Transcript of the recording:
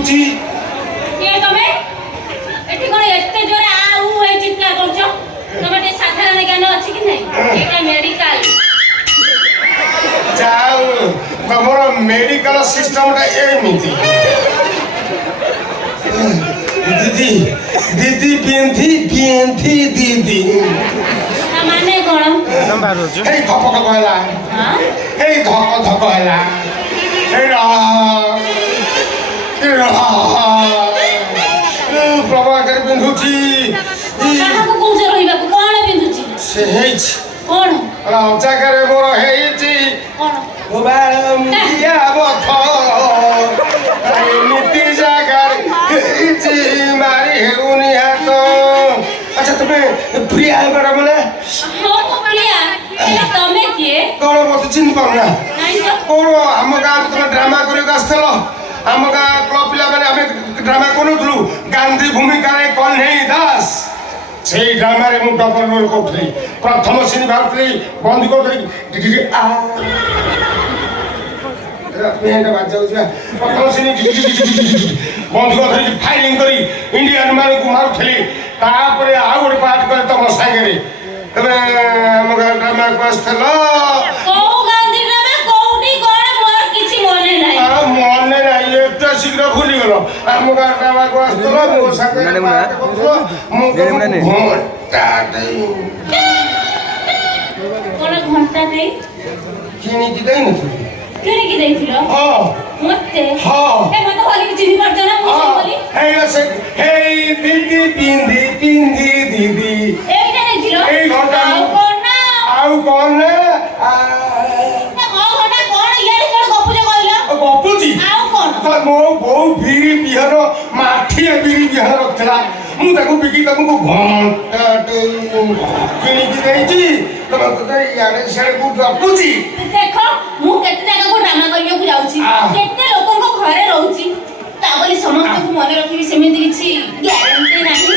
ପିନ୍ଧୁଛି। କିଏ ତମେ? ଏଠି କଣ ଏତେ ଜୋରେ ଆଉ ଏ ଚିତ୍କାର କରୁଛ? ତମେ ଟିକେ ସାଧାରଣ ଜ୍ଞାନ ଅଛି କି ନାହିଁ? ଏଇଟା ମେଡିକାଲ। ଯାଉ ତମର ମେଡିକାଲ ସିଷ୍ଟମଟା ଏମିତି। ଦିଦି ଦିଦି ପିନ୍ଧି ପିନ୍ଧି ଦିଦି ମାନେ କଣ? ହେଇ ଧପ ଧପ ହେଲା, ହେଇ ଧକ ଧକ ହେଲା, ହେଇ ପ୍ରଭାକର ପିନ୍ଧୁଛି। କାହାକୁ କହୁଛ ରହିବାକୁ? କଣ ପିନ୍ଧୁଛି? ସେ ହେଇଛି କଣ ରଜାକାରେ ମୋର ହେଇଛି କଣ? ଏମିତି ଜାଗାରେ ହେଇଛି ମାରି ହେଉନି ହାତ। ଆଚ୍ଛା ତମେ ପ୍ରିୟା ମ୍ୟାଡାମ ନା? ହଁ ମୁଁ ପ୍ରିୟା। ହେଲେ ତମେ କିଏ? କଣ ମତେ ଚିହ୍ନି ପାରୁନା? ନାଇଁ ତ। କଣ ଆମ ଗାଁରେ ତମେ ଡ୍ରାମା କରିବାକୁ ଆସିଥିଲ? ଆମ ଗାଁ କ୍ଲବ ପିଲାମାନେ ଆମେ ଡ୍ରାମା କରୁଥିଲୁ ଗାନ୍ଧୀ ଭୂମିକାରେ କହ୍ନେଇ ଦାସ। ସେଇ ଡ୍ରାମାରେ ମୁଁ ଡବଲ ରୋଲ କରୁଥିଲି। ପ୍ରଥମ ଶ୍ରେଣୀ ବାହାରୁଥିଲି ବନ୍ଧୁକ ଧରିକି ପ୍ରଥମ ଶ୍ରେଣୀ ବନ୍ଧୁକ ଧରିକି ଫାଇରିଂ କରି ଇଣ୍ଡିଆନ ମାନଙ୍କୁ ମାରୁଥିଲି। ତାପରେ ଆଉ ଗୋଟେ ପାର୍ଟ କରେ ତମ ସାଙ୍ଗରେ। ତମେ ଆମ ଗାଁ ଡ୍ରାମାକୁ ଆସିଥିଲ। କୋଉ ଗାନ୍ଧୀ ଡ୍ରାମା କୋଉଠି କଣ ମୋର କିଛି ମନେ ନାହିଁ। ମନେ ନାହିଁ ଏତେ ଶୀଘ୍ର ଭୁଲିଗଲ। ଆମ ଗାଁ ଡ୍ରାମାକୁ ଆସିଥିଲ ମୋ ସାଙ୍ଗରେ ମୁଁ କଣ ଘଣ୍ଟା ଦେଇ କିଣିକି ଦେଇନଥିଲି? କିଣିକି ଦେଇଥିଲ? ହଁ ମତେ? ହଁ ମତେ ଭଲିକି ଚିହ୍ନି ପାରୁଛ ନା? ମୁଁ ବୋଲି ହେଇ ଦିଦି ପିନ୍ଧି ପିନ୍ଧି ଦିଦି ଏଇଟା ଦେଇଥିଲ? ଏଇ ଘଣ୍ଟା। ଆଉ କଣ ନା? ଆଉ କଣ ନା? ଘଣ୍ଟା କଣ ଇଆଡେ କଣ ଗପୁଛ କହିଲ? ଗପୁଛି? ଆଉ କଣ? ମୋ ବୋଉ ବିରି ବିହନ ମାଠିଏ ବିରି ବିହନ ରଖିଥିଲା। ମୁଁ ତାକୁ ବିକି ତମକୁ ଘଣ୍ଟା କିଣିକି ଦେଇଛି। ତମେ ଇଆଡେ ସିଆଡେ ଗପୁଛି। ଦେଖ ମୁଁ କେତେ ଜାଗାକୁ ଡ୍ରାମା କରିବାକୁ ଯାଉଛି, କେତେ ଲୋକଙ୍କ ଘରେ ରହୁଛି। ତା ବୋଲି ସମସ୍ତଙ୍କୁ ମନେ ରଖିବି ସେମିତି କିଛି ଗ୍ୟାରେଣ୍ଟି ନାହିଁ।